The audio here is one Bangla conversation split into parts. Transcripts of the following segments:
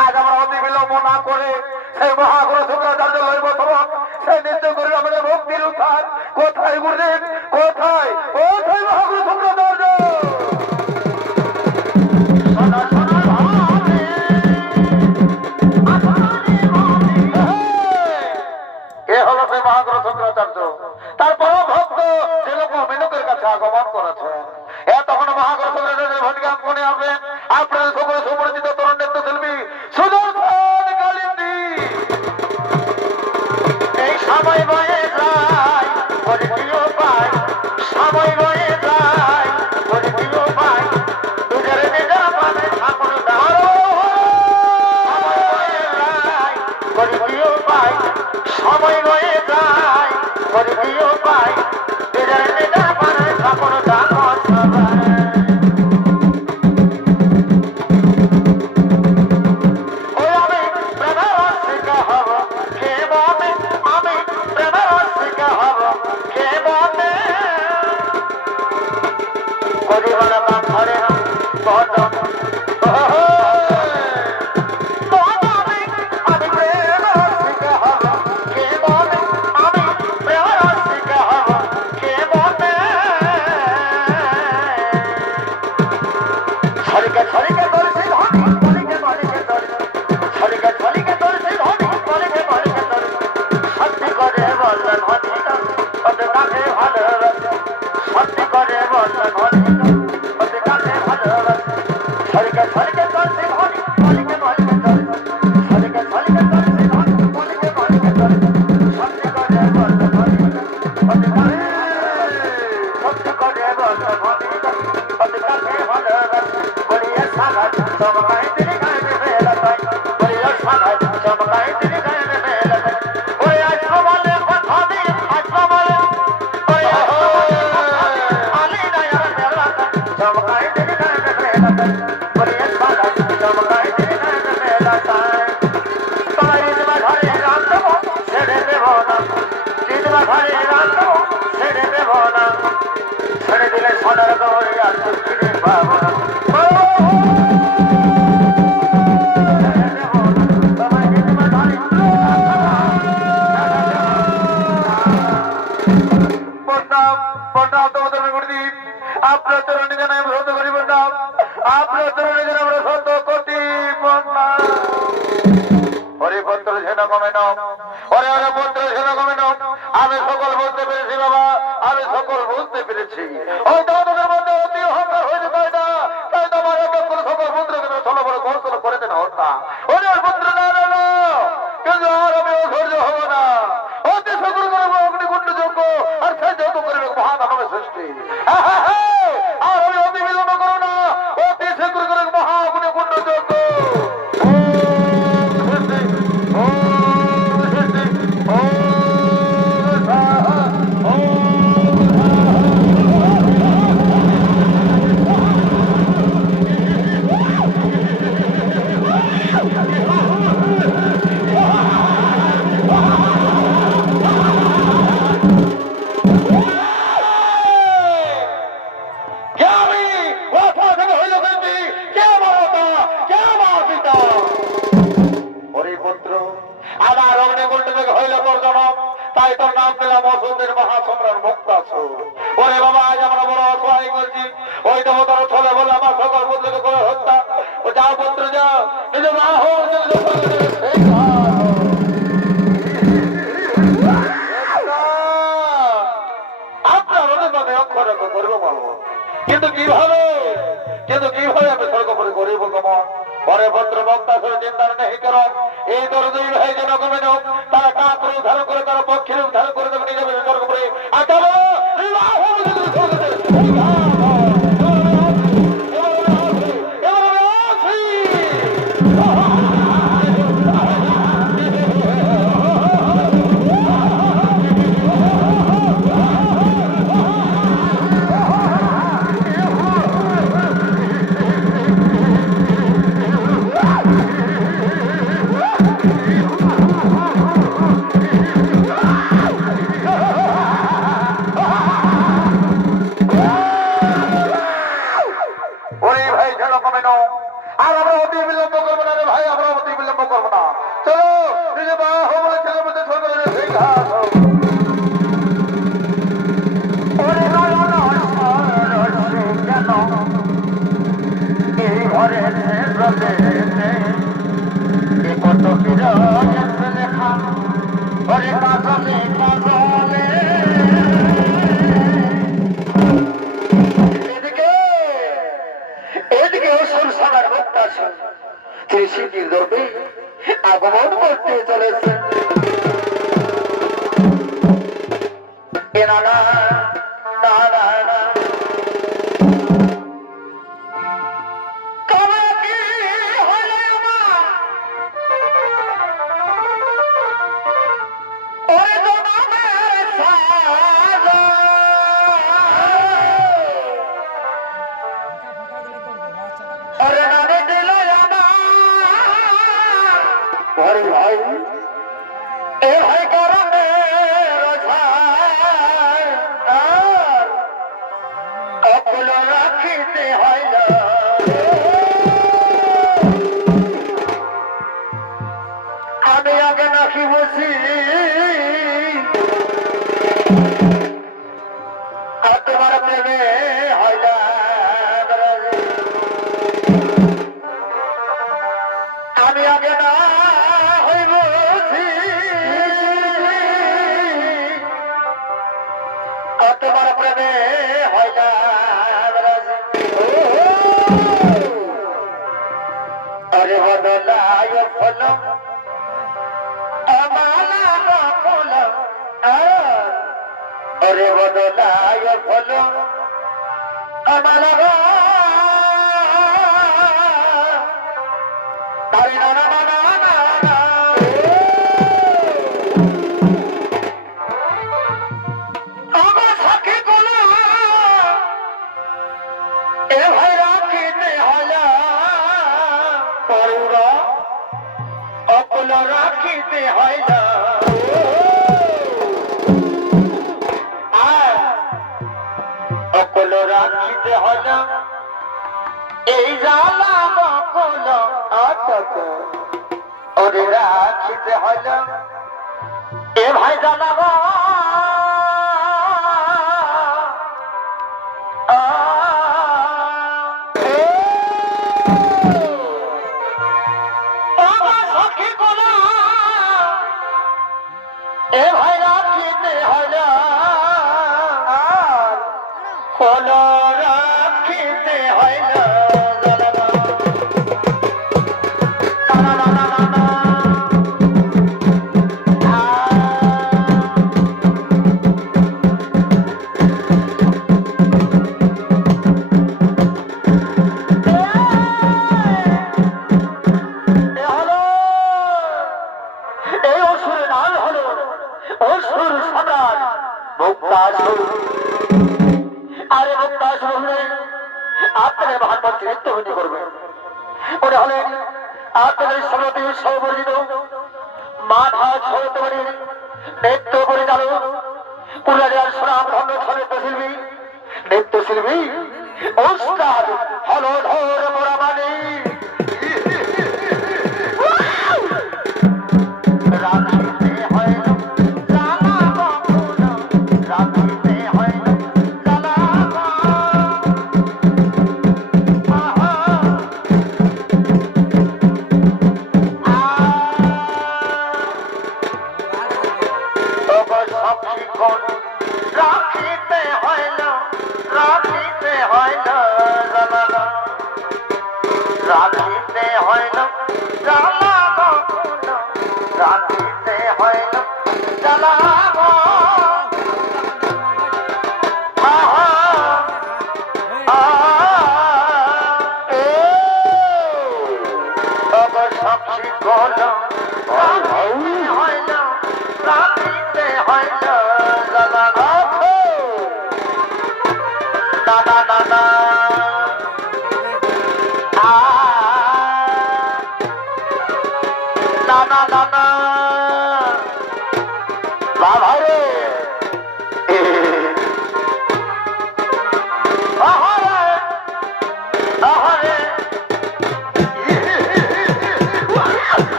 আজ আমরা অতি বিলম্ব না করে সেই মহাগুরু শুক্রাচার্য লইব তখন সেই নির্দেশ করে আমাদের ভক্তির উত্থান কোথায় গুরুদেব কোথায় কোথায় মহাগুরু শুক্রাচার্য এ হলো সেই মহাগুরু শুক্রাচার্য তার পরম ভক্ত যে লোক মেনকের কাছে আগমন করেছে এ তখন মহাগুরু শুক্রাচার্যের ভূমিকা মনে আসবেন আপনাদের সকলে সুপরিচিত তরুণ নৃত্য শিল্পী সুদর্শন কালিন্দী এই সময় বয়ে যায় পরিচিও পায় সময় বয়ে যায় পরিচিও পায় দুজরে নিজা পাবে ঠাকুর দাঁড়ো সময় বয়ে যায় পরিচিও পায় সময় বয়ে যায় পরিচিও পায় দুজরে নিজা পাবে ঠাকুর দাঁড়ো ছেড়ে দিলে সোনার গৌরে আর পাবো না আপনার চরণে যেন আমরা সত্য করি বললাম আপনার চরণে যেন আমরা সত্য করতে হরিপত্র সেনা কমে নাও হরে হরে পত্র সেনা কমে নাও আমি সকল বুঝতে পেরেছি বাবা আমি সকল বুঝতে পেরেছি ওই তোমাদের মধ্যে অতি অহংকার হয়েছে তাই না তাই তো আমার এক করে সকল পুত্রকে ষোলো বড় কৌশল করে দেন হত্যা ওই পুত্র না কিন্তু আর আমি অধৈর্য হব না অতি সকল করে অগ্নিকুণ্ড যোগ্য আর সেই যোগ্য করবে মহাদানবের সৃষ্টি আর আমি অতি বিলম্ব করো না অতি শীঘ্র করে মহা অগ্নিকুণ্ড যোগ্য তাই তোর নাম দিলাম অসুরের মহাসম্রাট মুক্তাসুর। ওরে বাবা আজ আমরা বড় অসহায় করছি ওই দেবতার ছলে বলে আমার সকল পুত্রকে করে হত্যা। যাও পুত্র যাও নিজে বাহু আপনার অনুদানে অক্ষর করবো বলবো কিন্তু কিভাবে আমি স্বর্গপুরে গরিব গমন পরে ভদ্র বক্তা করে চিন্তার নেই কেন এই দল দুই ভাই যেন কমে নাও তারা কাপড় উদ্ধার করে তারা পক্ষের উদ্ধার করে দেবে নিয়ে যাবে স্বর্গপুরে আর চলো আগমন করতে চলেছে আমি আগে নাকি বসি আর তোমার প্রেমে আমি আগে না হইব আর তোমার প্রেমে আরে বদলায় ফল अरे बदलाय फल अमला तारी नाना नाना আমার সাথে কোলা এ ভাই রাখিতে হলা পরুরা অকুল রাখিতে হলা রাখিতে হল এই জ্বালা বকল আটক ওরে রাখিতে হল এ ভাই জ্বালা সখী কোলা এ ভাই রাখিতে হল হল রাখিতে হইল এই অসুর নাম হল অসুর সদার মুক্তাসুর আরে মুক্তাসুর আপনাদের মহাত্মাকে নৃত্যভূতি করবেন উনি হলেন আপনাদের সমতি সৌবর্জিত মাথা ছয়তবাড়ির নৃত্য পরিচালক পুরুলিয়ার সুনাম ধন্য নৃত্যশিল্পী ওস্তাদ হলধর মোরাবানি হয় না জ্বালা রাধিতে হয় না জ্বালা রাধিতে হয় না জ্বালা সাক্ষী গল হয় না রাধিতে হয় না জ্বালা না না না না না না বাবা রে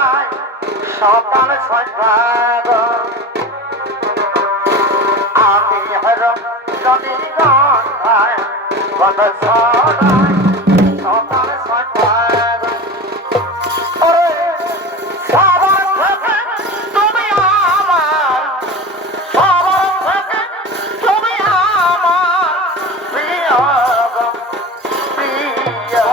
ভাই সকাল সন্ধ্যাগ আমি হর রজনীগন্ধায় কত ছড়াই সকাল সন্ধ্যাগ সবার থেকে তুমি আমার সবার থেকে তুমি আমার প্রিয় প্রিয়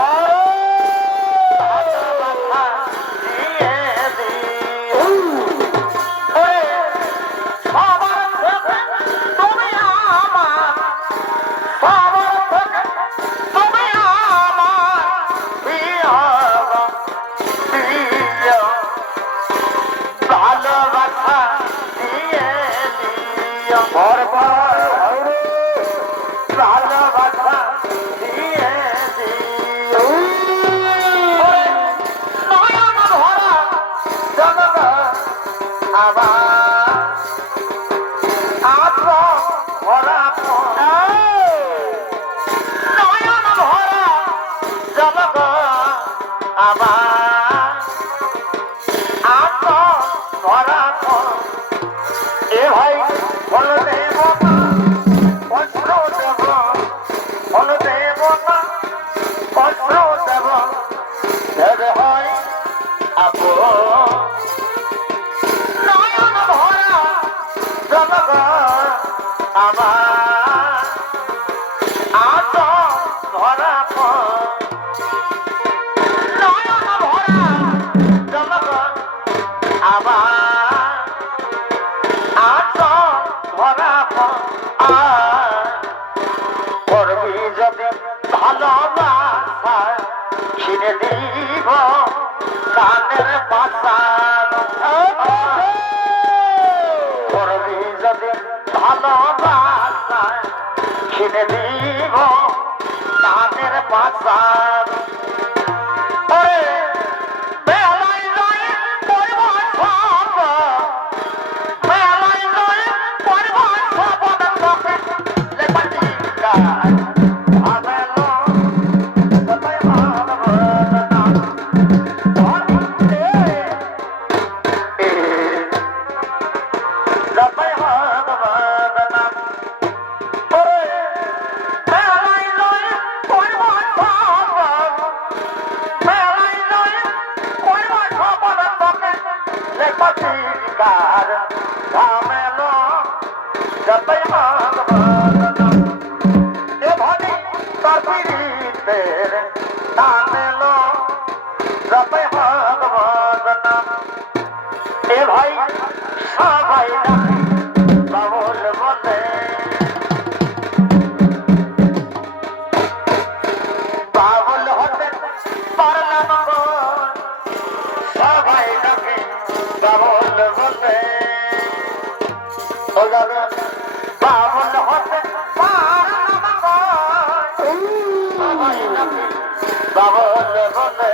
খিনে দিব তাদের পাশার ভাই সবাই বাবুল বলে বাবুল হতে পারলাম সবাই ডাকে বাবুল বলে বাবুল হতে পারলাম সবাই ডাকে বাবুল বলে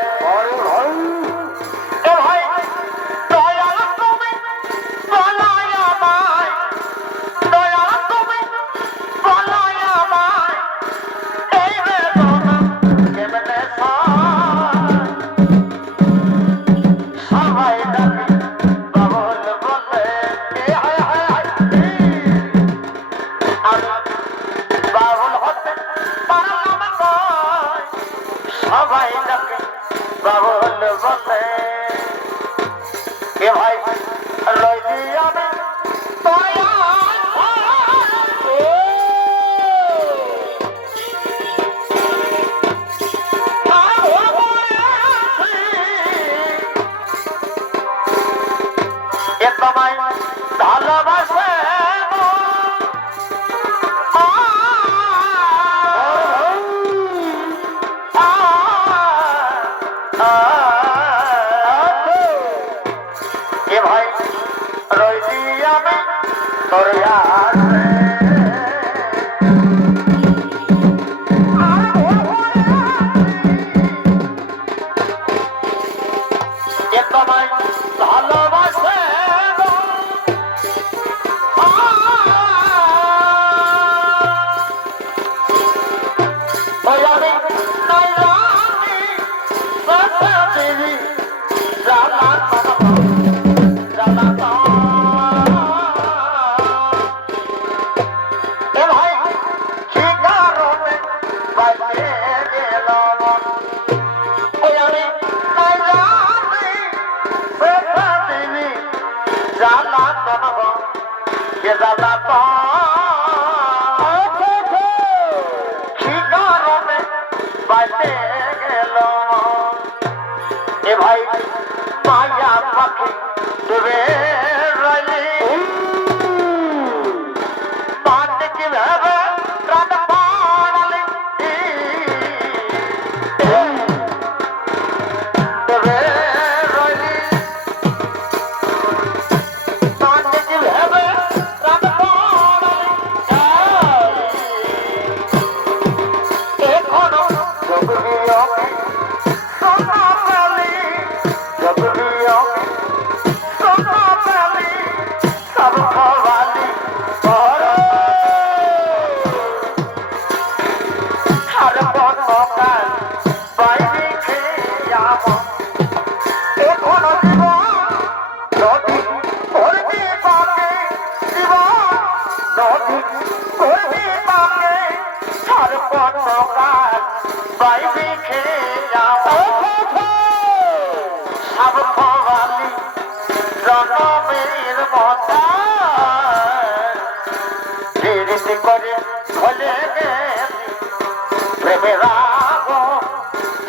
সবাই সবাই ডাকে বাবুল বলে আমি বাবুল হতে পারলাম কই সবাই ডাকে বাবুল বলে এ ভাই রইলি আমি তোমায় ভালোবাসে এ ভাই রইলি আমি তোর তোমায় ভালোবাসে ভাই মায়া পাখি ডুবে রইলি মানে কিভাবে প্রাণ পাড়ালি ডুবে রইলি মানে কিভাবে প্রাণ পাড়ালি এখনো জগিয়ে করে ভলে প্রেমেরা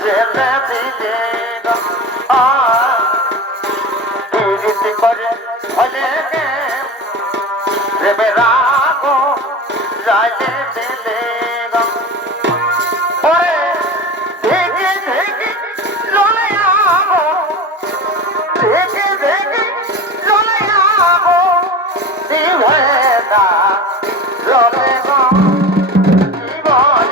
জেলে দিলে করে ভলে প্রেমেরা যাইলে দিলে দেখে দেখে চলে যাবো দেখে দেখে চলে যাবো দিবেদা চলে গো জীবন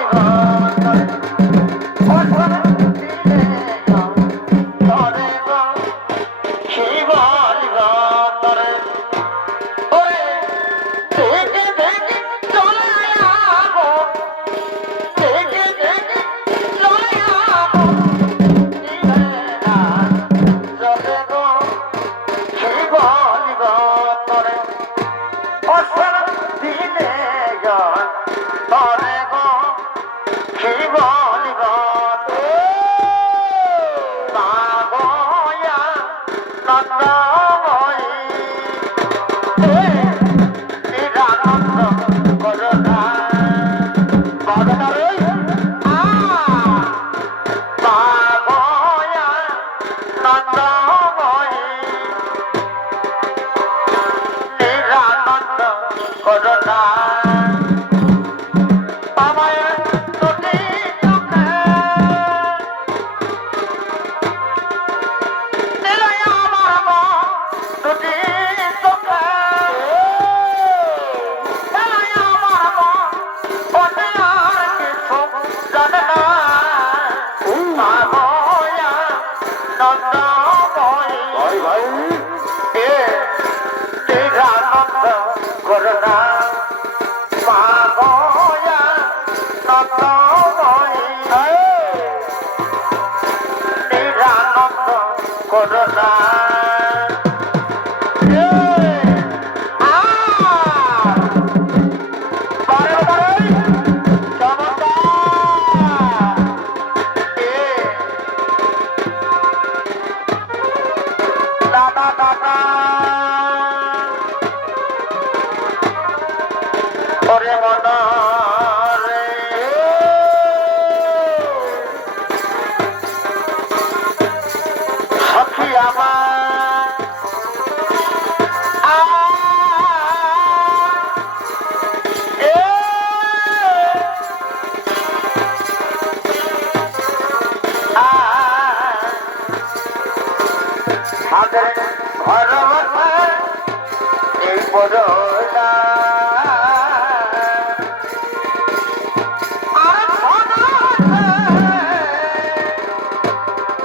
না ওরে মনা রে সখী আমার ঘর এই বড়লা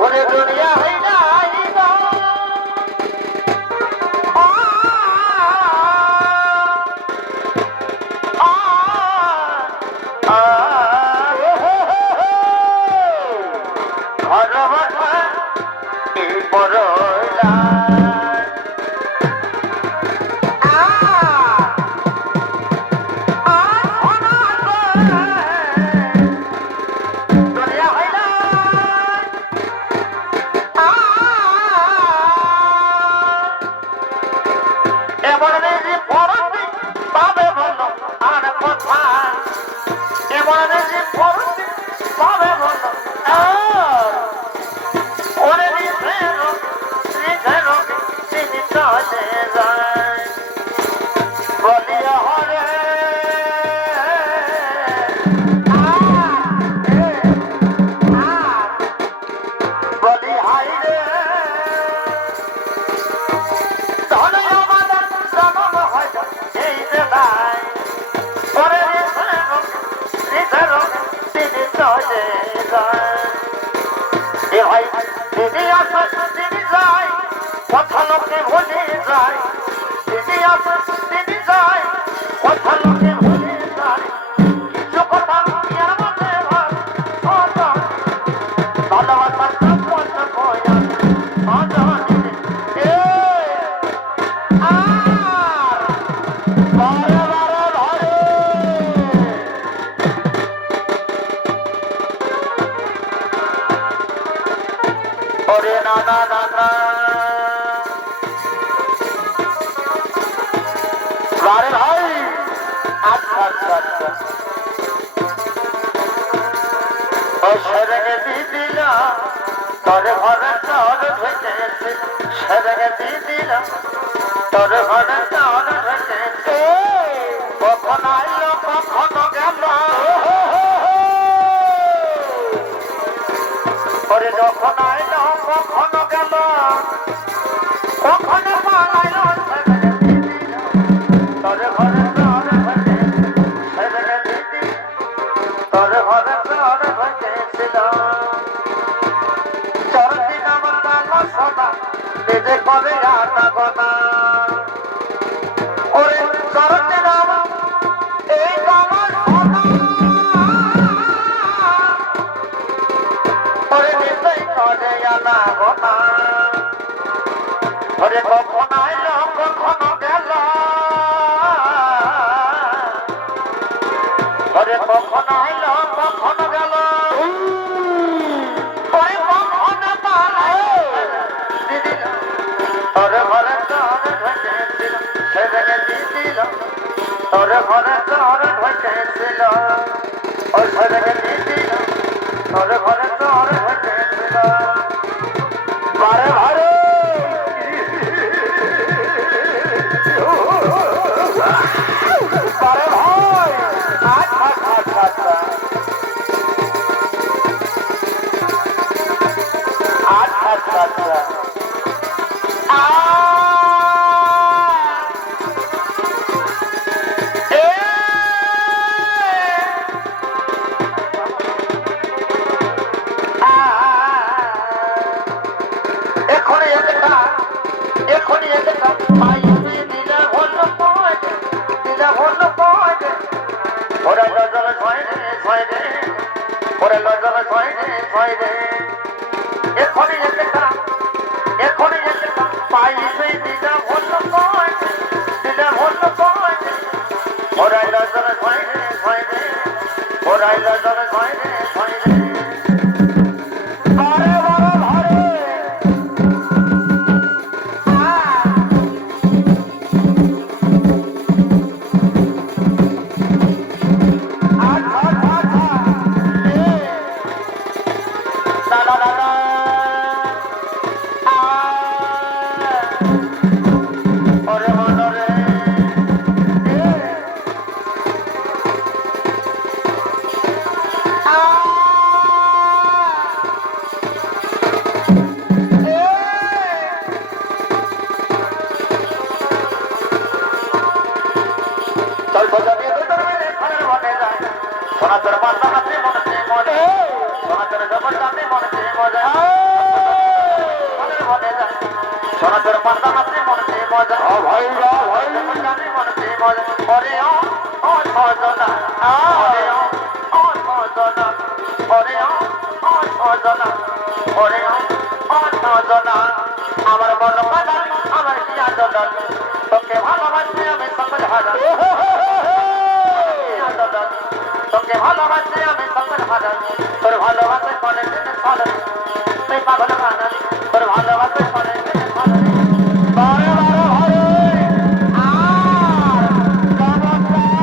ওরে দুনিয়া হই নাই ঘর এই বড়লা কথা লোকে ভুলে যায় দিদি আসে দিদি যায় কথা লোকে ভুলে যায় কিছু কথা আমাদের ভালোবাসার সম্পর্ক বয়া ওরে না না না না আরে ভাই আচ্ছা আচ্ছা আচ্ছা ও সেরেগে দিদিলা তোর ঘরে চাল ঢেকেছে সেরেগে দিদিলা তোর ঘরে চাল ঢেকেছে কখন আইলো কখনো গেল ওরে যখন আইলো কখনো গেল কখনো পালাইলো তোর ঘরে তোর ঘরে সেদিকে দিদি তোর ঘরে তোর ঘটেছিল চরদিন আমার কালো সোনা নিজে করে আটা গোনা ওরে চরদিন আমার এই কালো সোনা ওরে নিজেই করে আটা গোনা ওরে কখন আইলো কখনো গেল ওরে কখন আইলো কখন গেল ওরে কখন দিদি তোর ঘরে তোর ঢেকেছিল সেদিকে দিদিল তোর ঘরে তোর ঢেকেছিল ওই সেদিকে দিদিল তোর ঘরে তোর ঢেকেছিল বারে বারে বারে ভাই আচ্ছা আচ্ছা আচ্ছা আচ্ছা আচ্ছা আচ্ছা এখনই একটা পাই দিলে হলো পয়দে দিলে হলো পয়দে ওরা লজলে ছয়দে ছয়দে ওরা লজলে ছয়দে ছয়দে এখনই একটা পাই দিলে হলো পয়দে দিলে হলো পয়দে ওরা লজলে ছয়দে ছয়দে ওরা লজলে ছয়দে ছয়দে বারে বারে ভারে সোনাচর পাতা হাতে মনে মজা সোনাচর জগৎ জানে মনে মজা মনে যায় সোনাচর পাতা হাতে মনে মজা ও ভাই ভাই জানে মনে মজা ওরে ও মজনা ওরে ও মজনা ওরে ও মজনা ওরে ও মজনা আমার মন পাতা আমার কিয়া দদন তোকে ভালোবাসি আমি সকল হারা তোকে ভালোবাসি আমি সকল হারা তোর ভালোবাসে কোনে দিনে চলে তুই পাগল খানা তোর ভালোবাসে কোনে দিনে চলে বারে বারে হরে আর নমস্কার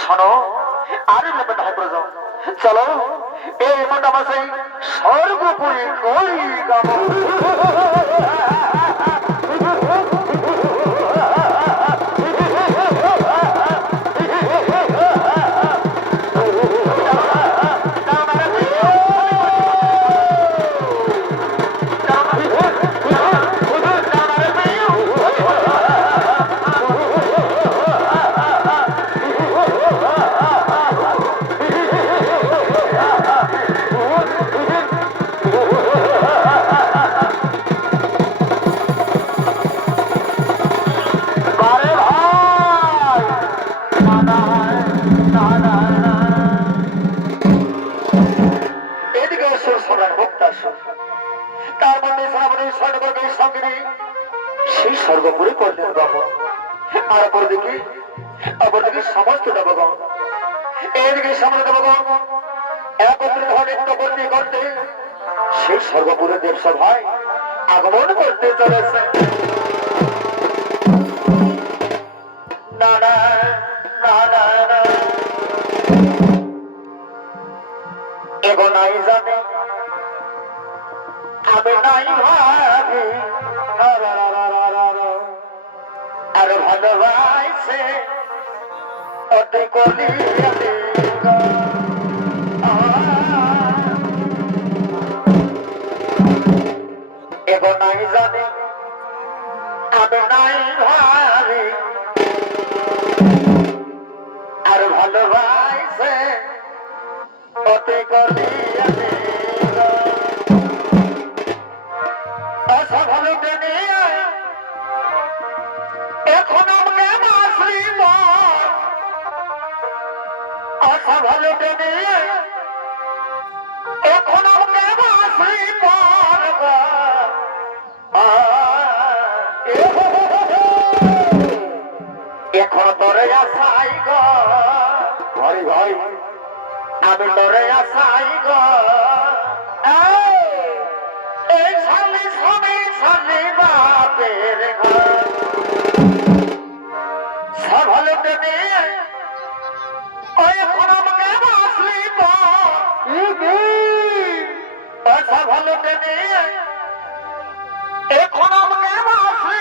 শোনো আর লেবেন হয় প্রয়োজন চলো এই মোটা মাসে সর্বোপরি কই গাবো তার মধ্যে স্বর্ণবর্গের সঙ্গে সেই সর্বপুরে করলেন বাবু আর অপরদিকে সমস্ত দেবগণ এইদিকে সমস্ত দেবগণ একত্রিত নৃত্য করতে করতে সেই সর্বপুরে দেবসভায় আগমন করতে চলেছে না না না না না এগো নাই জানে আমি নাই ভাবি আর ভালোবাসে অতি কলি এগো নাই জানি আমি নাই ভাবি আর ভালোবাসে অতি কলি এখন আমাকে মাসি ভালো টেনে এখন আমাকে মাসি এখন তোরে আসাই গো ভাই ভাই আমি তোরে আসাই গো এই সালি সালি সালি বাপের ঘর ভালো টেনে এখন আমাকে মাসি ভালো টেনে এখন আমাকে মাসি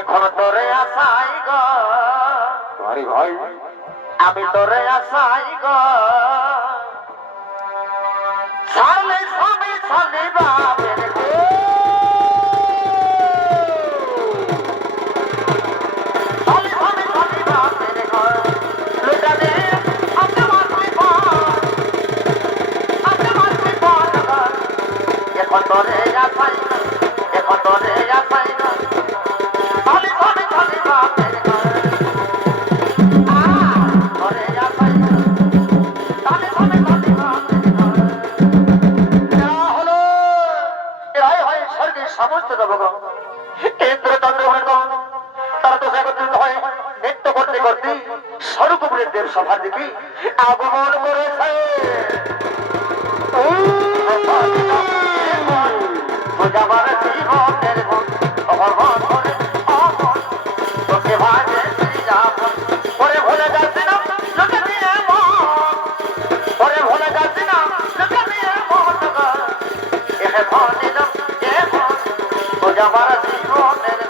এখন তোরে আসাই গো ভাই ভাই আমি তোরে আসাই গো সালে সালে সালে বাপের এখন তোরে আসাই এখন তোরে আসাই সালে সালে সালে বাপের তোরে আসাই সালে সালে সালে হলো এরাই হয় স্বর্গের সমস্ত দেবগণ ইন্দ্রচন্দ্র হরিগণ তারা তো একত্রিত হয় নৃত্য করতে করতে সর্বপুরের দেব সভার দিকে আগমন করেছে আমার জীবনের তোকে ভাগে পরে ভুলে যাচ্ছি না লোকে দিয়ে পরে ভুলে যাচ্ছি না লোকে দিয়ে আমার জীবনের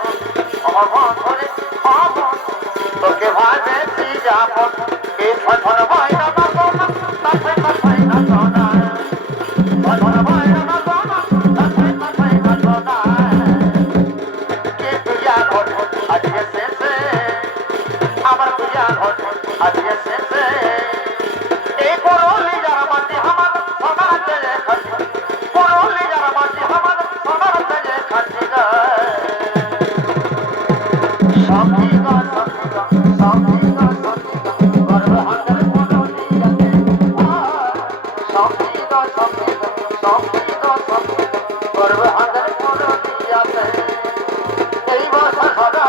তোকে ভাগে যাপন এই ফল বাইরা আজকে শেষে এই করলি যারা মাটি আমার সোনার তেলে খাটি করলি যারা মাটি আমার সোনার তেলে খাটি সঙ্গী গো সঙ্গী গো গর্ব হাতের করলি সঙ্গী গো গর্ব হাতের করলি আছে এই বছর সদা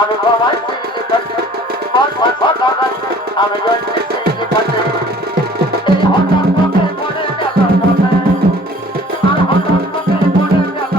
আমি সবাই সিঁড়ি খাটি আমি যাচ্ছি সিঁড়ি খাটি এই হঠাৎ তোকে পড়ে গেল আর হঠাৎ তোকে পড়ে গেল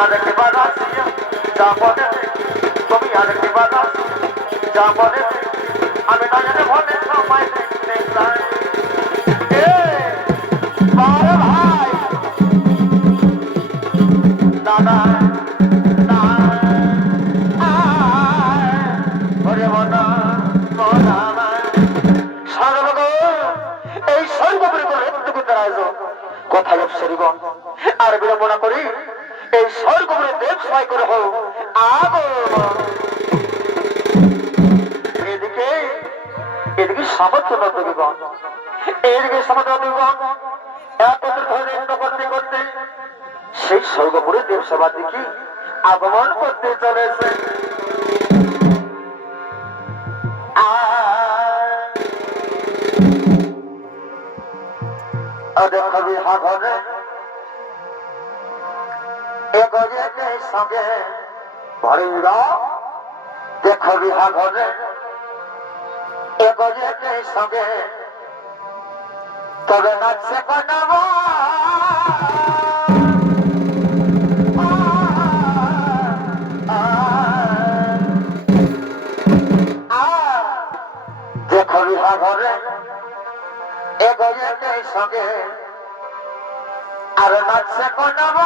আরেকটি বাধা যা বলে তুমি আরেকটি বাধা যা বলে আমি না জানে ভনে সময় দেখতে চাই ভাই দাদা এই সর্বোপরি কোথায় অপসরিগণ আর বিড়ম্বনা করি এই স্বর্গপুরে দেব সবাই করে হোক এদিকে এদিকে সামর্থ্য নন্দীগণ এদিকে সামর্থ্য নন্দীগণ এত ধরে করতে করতে সেই স্বর্গপুরে দেব সভা দিকে আগমন করতে চলেছে কবি সাগরে সঙ্গে ভরিরা দেখো বিহাগরে এগোজের সঙ্গে তবে নাচছে কনাব দেখো বিহাগরে এগোজের সঙ্গে আর নাচছে কনাব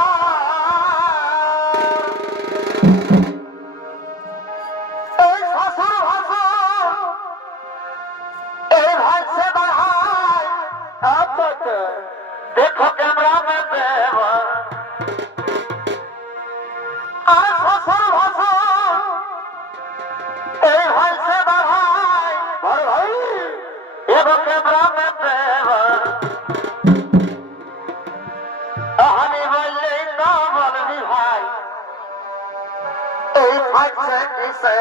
देखो कैमरा में देवा ससुर भसुर এই ভাইসে ভাই বড় ভাই এগো कैमरा में देवा আমি বললে না বলবি ভাই এই ভাইসে কিসে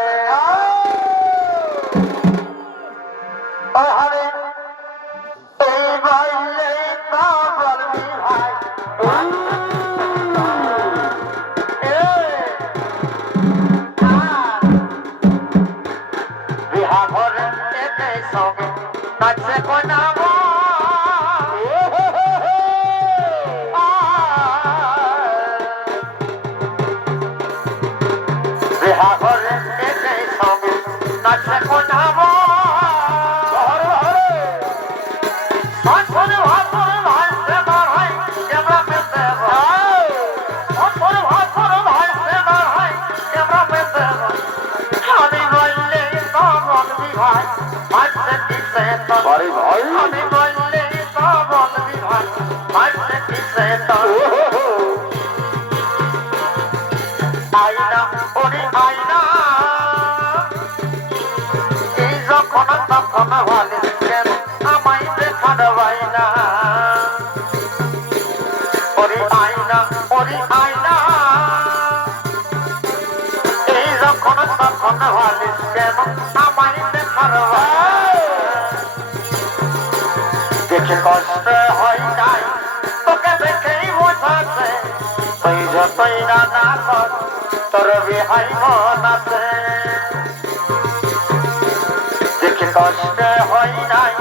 আরে এই বললে না বলবি ভাই বিহা ঘরে এতে সঙ্গে নাচে কোনাব বিহা ঘরে এতে সঙ্গে নাচে কোনাব ভাই আমি বললে তো বলবি ভাই মারতে কিসে তো আইনা ওরে আইনা এই যখন তখন ভালো কেন আমায় দেখা দেবাই না ওরে আইনা এই যখন তখন ভালো কেন আমায় দেখা দেবাই দেখে কষ্ট হয় নাই তোকে দেখেই বোঝাচ্ছে তুই যতই না কর তোর বিহাই মন আছে দেখে কষ্ট হয় নাই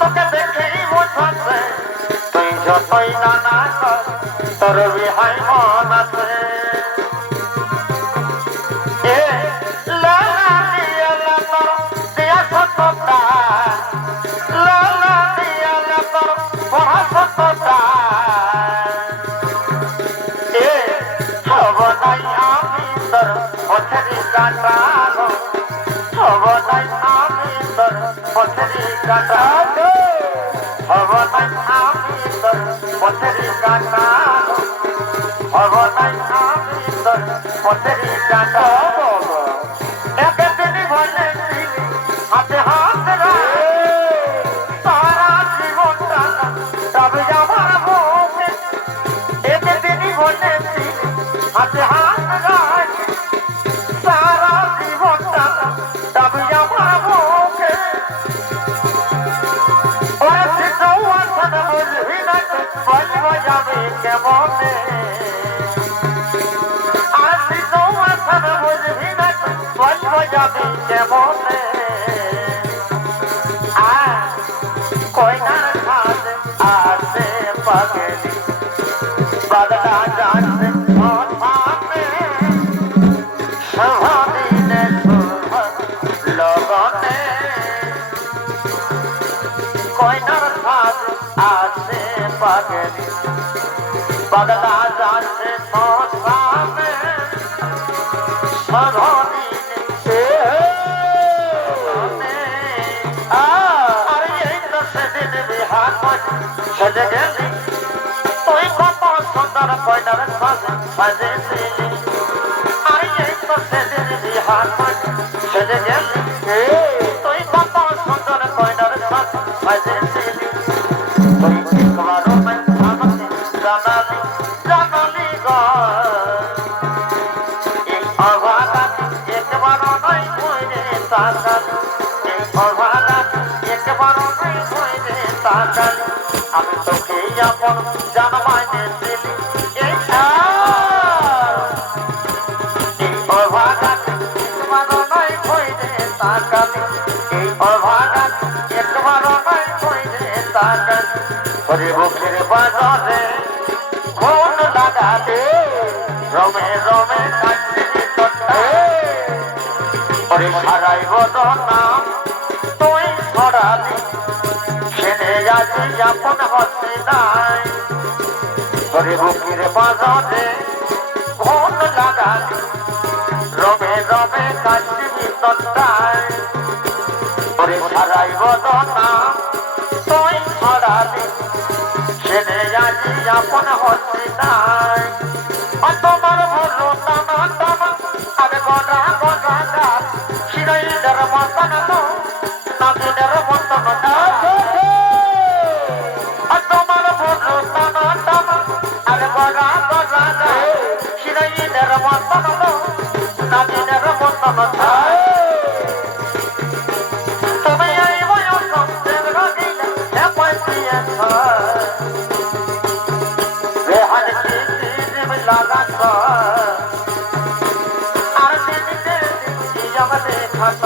তোকে দেখেই বোঝাচ্ছে তুই যতই না কর তোর বিহাই মন আছে হাতে হাত সারা জীবনটা তবে আমার বুকে একদিনই বলেছি হাতে হাত সারা জীবনটা তবে আমার বুকে বুঝবি না বলবো যাবে কেমনে বুঝবি না বলবো যাবে কেমনে কয়নার খাতে আসে পাগলি বাদলা যাচ্ছে पगला जाते सामे सरोनी अरे यही तो सेदिन बिहार सज गेली तुई कत सुंदर कोइनर सजे सिली अरे यही तो सेदिन बिहार सज गेली तुई कत सुंदर कोइनर सजे सिली तुई एक बार में हमसे জানালি জানালি গো এই অভাগা একবার নয় কইরে তাকালি এই অভাগা একবার নয় কইরে তাকালি আমি তোকে আপন জানমাই দিলি এই অভাগা একবার নয় কইরে তাকালি এই অভাগা একবার নয় কইরে তাকালি ওরে বুকের বাজারে কোন লাগাতে রমে রমে কাটছে তোটা ওরে সারাই বদনা তুই ছড়ালি সেনে যাচ্ছি আপন হচ্ছে নাই ওরে বুকের বাজারে কোন লাগাতে রমে রমে কাটছে তোটা ওরে সারাই বদনা তুই ছড়ালি সেনে যাচ্ছি আপন হচ্ছে নাই তোমার ভুলো টানা টানা আরে গড়া গড়া গাছ শিরাইলের মতন নাগিনের মতন তোমার ভুলো টানা টানা আরে গড়া গড়া গাছ শিরাইলের মতন নাগিনের মতন তুমি এই বয়স দেবরাগিলে হে পয়সিয়েছ রেহান কি জিম লাগাছ আর দিদিকে জিয়াম দেখাছ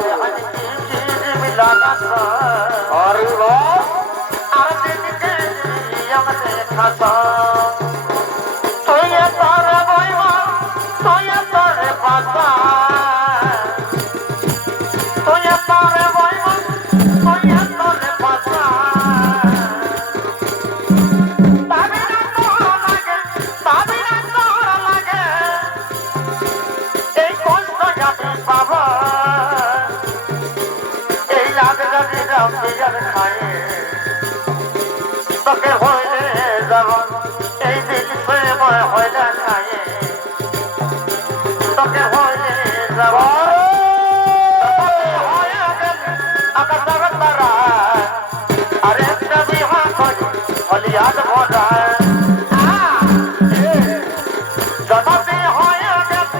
রেহান কি জিম লাগাছ আরে বাহ আর দিদিকে জিয়াম দেখাছ তুই তোর বইমা তুই তোর পাতা তুই তোর বইমা তুই তোর পাতা তোকে হইলে যাব এই দিন সময় হইলে খায়ে তোকে হইলে যাব আকাশ তারা আরে একটা বিহা করি হলিয়াদ ভরা জনতে হয়ে গেল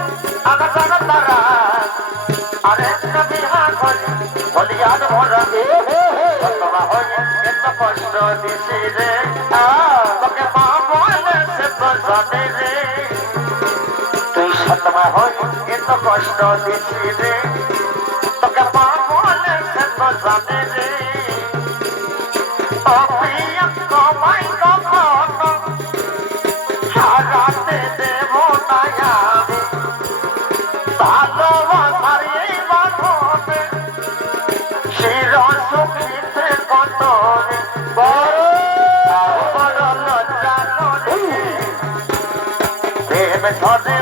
আকাশ তারা আরে একটা বিহা করি হলিয়াদ ভরা কষ্ট দিছি রে তোকে মা বলে সে তো জানে রে তুই সতমা হই এত কষ্ট দিছি রে তোকে মা বলে সে তো জানে রে ও প্রিয়া কমাই কখনো হারাতে দেব না আমি ভালোবাসার এই বাঁধনে চির সুখীতে কত ধরে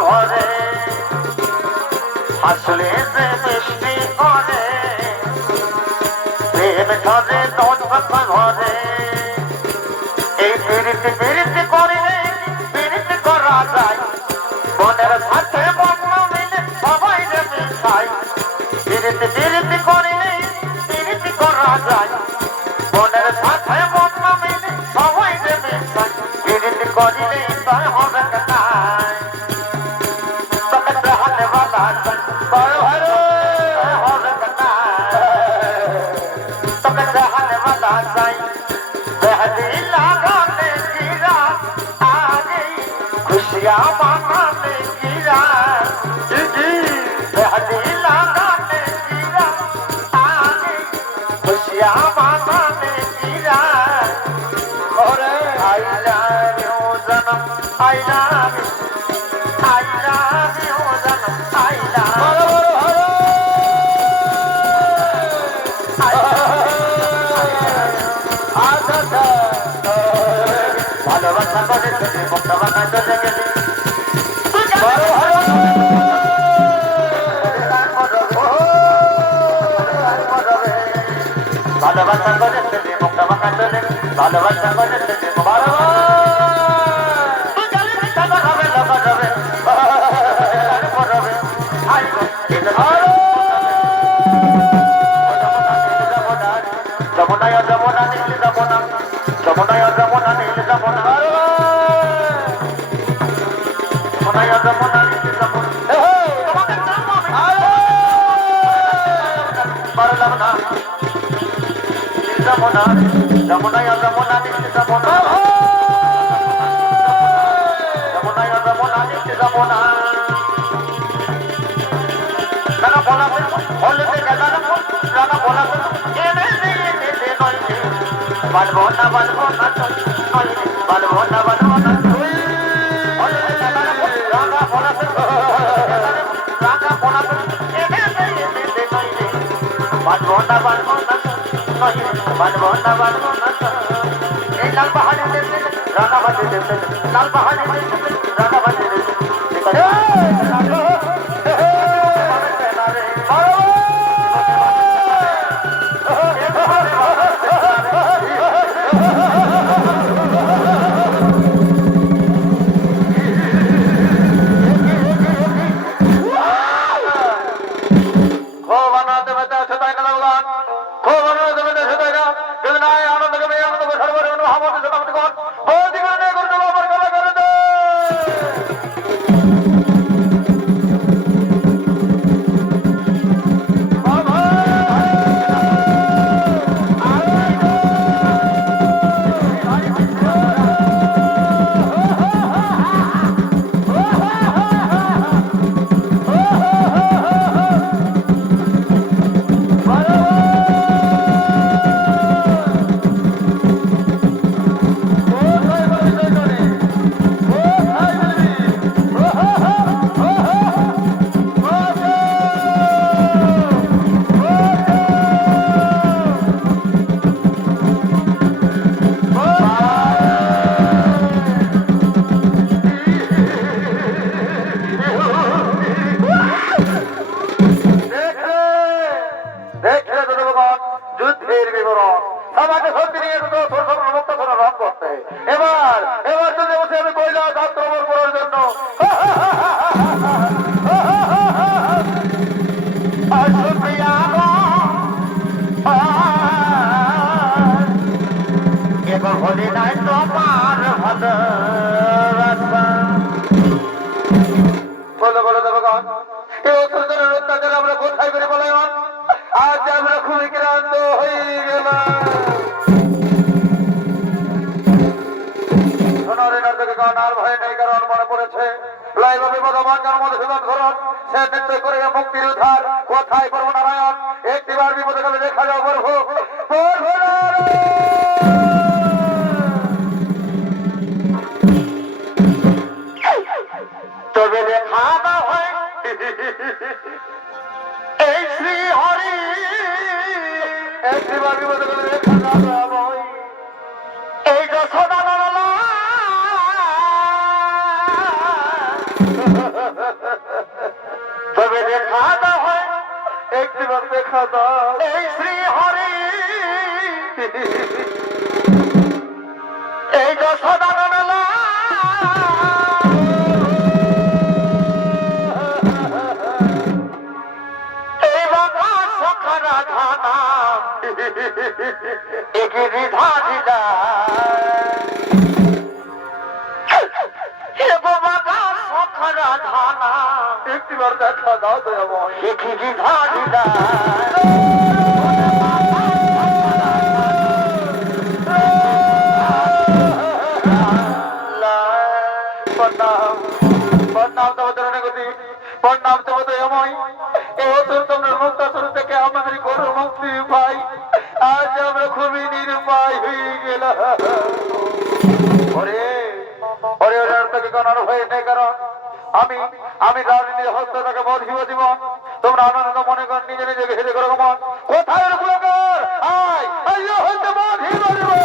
ঘরে হাসলে যে মিষ্টি করে প্রেম ধরে ঘরে এই বিরতি বিরতি করিলে বিরতি করা যায় মনের সাথে বন্য মিলে সবাই রে মিশাই বিরতি বিরতি করিলে বিরতি করা যায় মনের সাথে বন্য মিলে সবাই রে মিশাই বিরতি করিলে তাই হবে না তোকে চাহলে বালা বড় ভালো হবে না তোকে চাহলে বালা যাই বেহদি লাগানে গিরা আগে খুশিয়া মানানে গিরা বেহদি লাগানে গিরা আগে খুশিয়া মানানে গিরা ওরে I love you janam I love you janam I love you ভালোবাসা করেছে মুখটা বাঁকা চলে ভালোবাসা করেছে যমুনায় যমুনা নীল যমুনা যমুনায় যমুনা নীল যমুনা যমুনায় যমুনা নীল যমুনা পারলাম না যমুনা যমুনায় যমুনা নীল যমুনা যমুনায় যমুনা নীল যমুনা রানা বলা বলতে গেল রানা বলা বালবো না বালবো না বালবো না বালবো না রানা বলা রানা বলা বালবো না বালবো না বালবো না বালবো না এই লাল পাহাড়ে রানা বাজে লাল পাহাড়ে রানা বাজে মুক্তির উদ্ধার কোথায় করবো নারায়ণ একটিবার বিপদে গেলে দেখা যাও প্রভু তবে দেখা না হয় এই শ্রী হরি একটিবার বিপদে গেলে দেখা যাও এই যশোদা তবে দেখা না হয় একটিবার দেখা দাও এই শ্রী হরি এই যশোদা এই বাবা সখরা ধানা একই রিধা দিদা একটিবার দেখা দাও দয়াময় একই রিধা দিদা আমাদের কোনো মুক্তি পাই আজ আমরা খুবই নিরুপায় হয়ে গেলাম হয়ে নেই কারণ আমি রাজনীতির হস্তটাকে বধিব জীবন তোমরা আনন্দ মনে কর নিজে নিজেকে হেঁটে করো মন কোথায় হইতে বধিব জীবন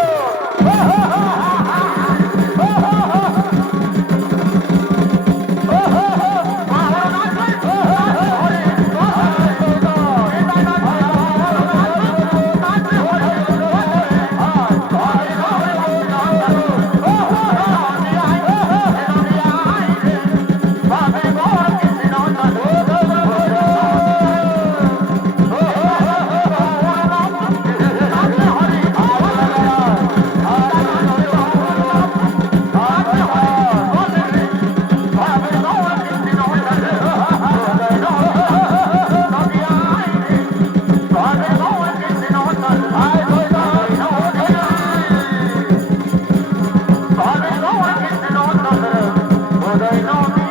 Oh,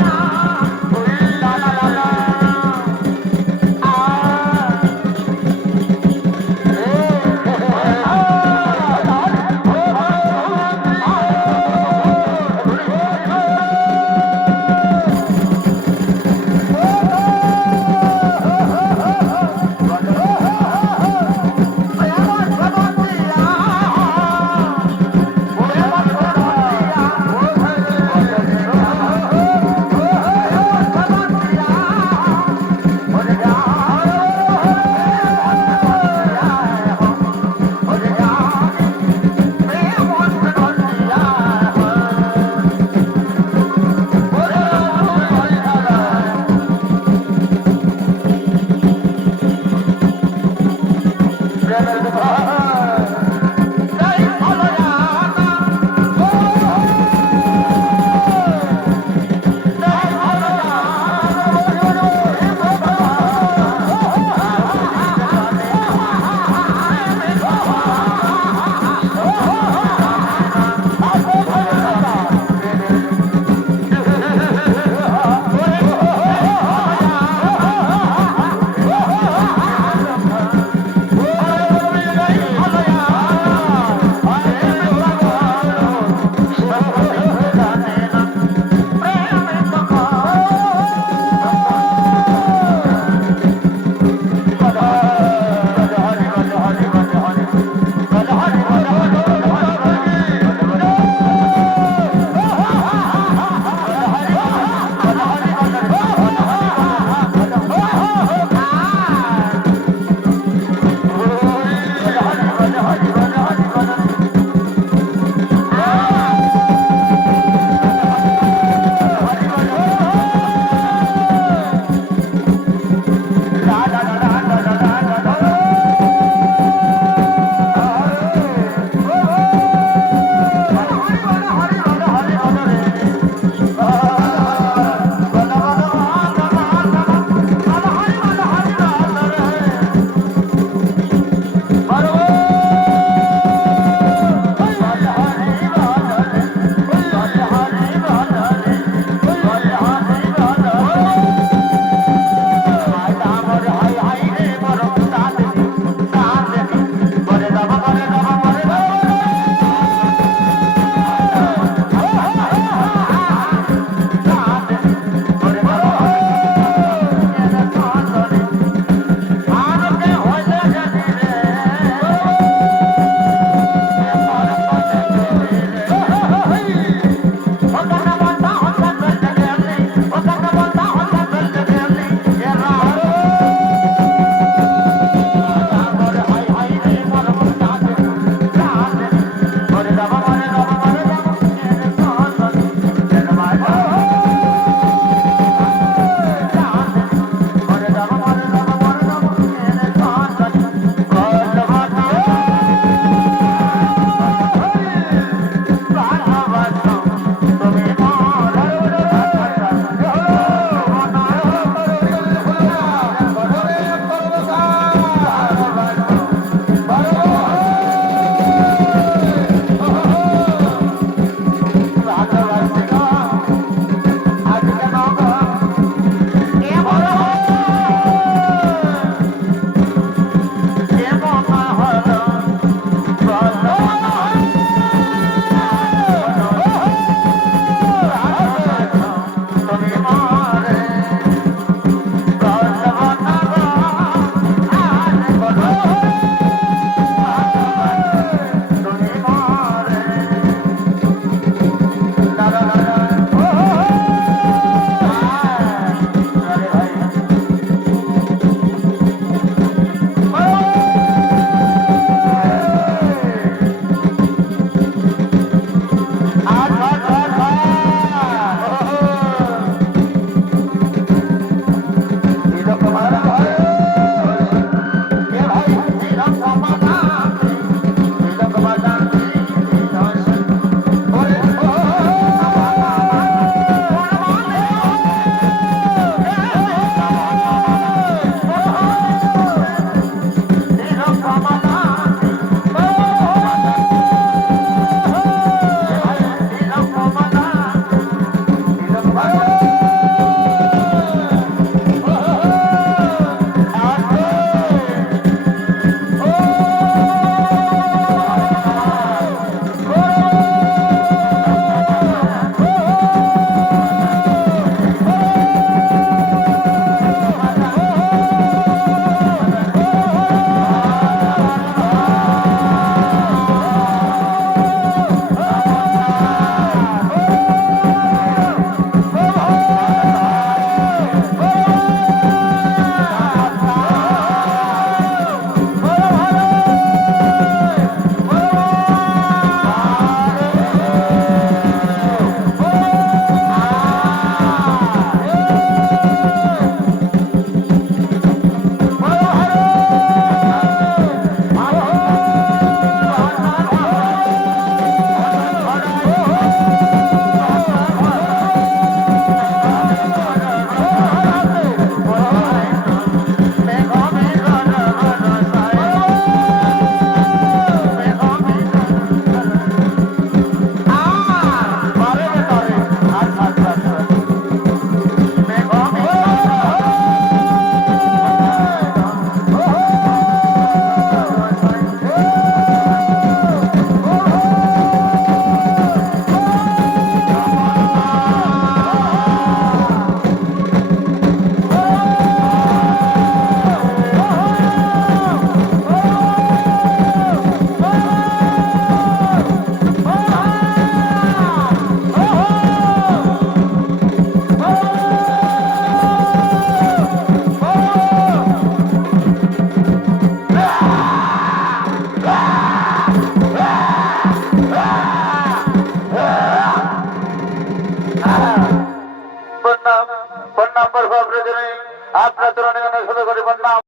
प्रणाम प्रणाम बर्फ आपल्या तरुणी शुभ करी प्रणाम